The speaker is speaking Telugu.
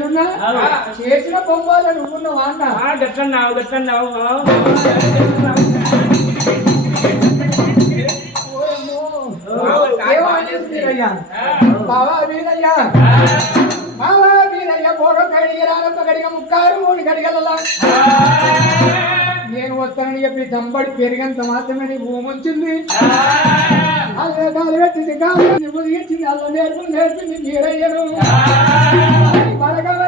నేనున్నా చేసిన బొమ్మలు నువ్వున్నావా అన్న గట్లన్నావు గట్లన్నావు బావా వీరయ్యా బావా వీరయ్య పోగ కడిగి రానప్ప కడిగ ముక్కారు మూడు కడిగల నేను వస్తానని చెప్పి దంబడి పెరిగంత మాత్రమే నీ భూమి ఉంచింది అల్లా కాలు పెట్టింది కాలు నువ్వు తీర్చింది అల్ల నేర్పింది నీరయ్యను బలగా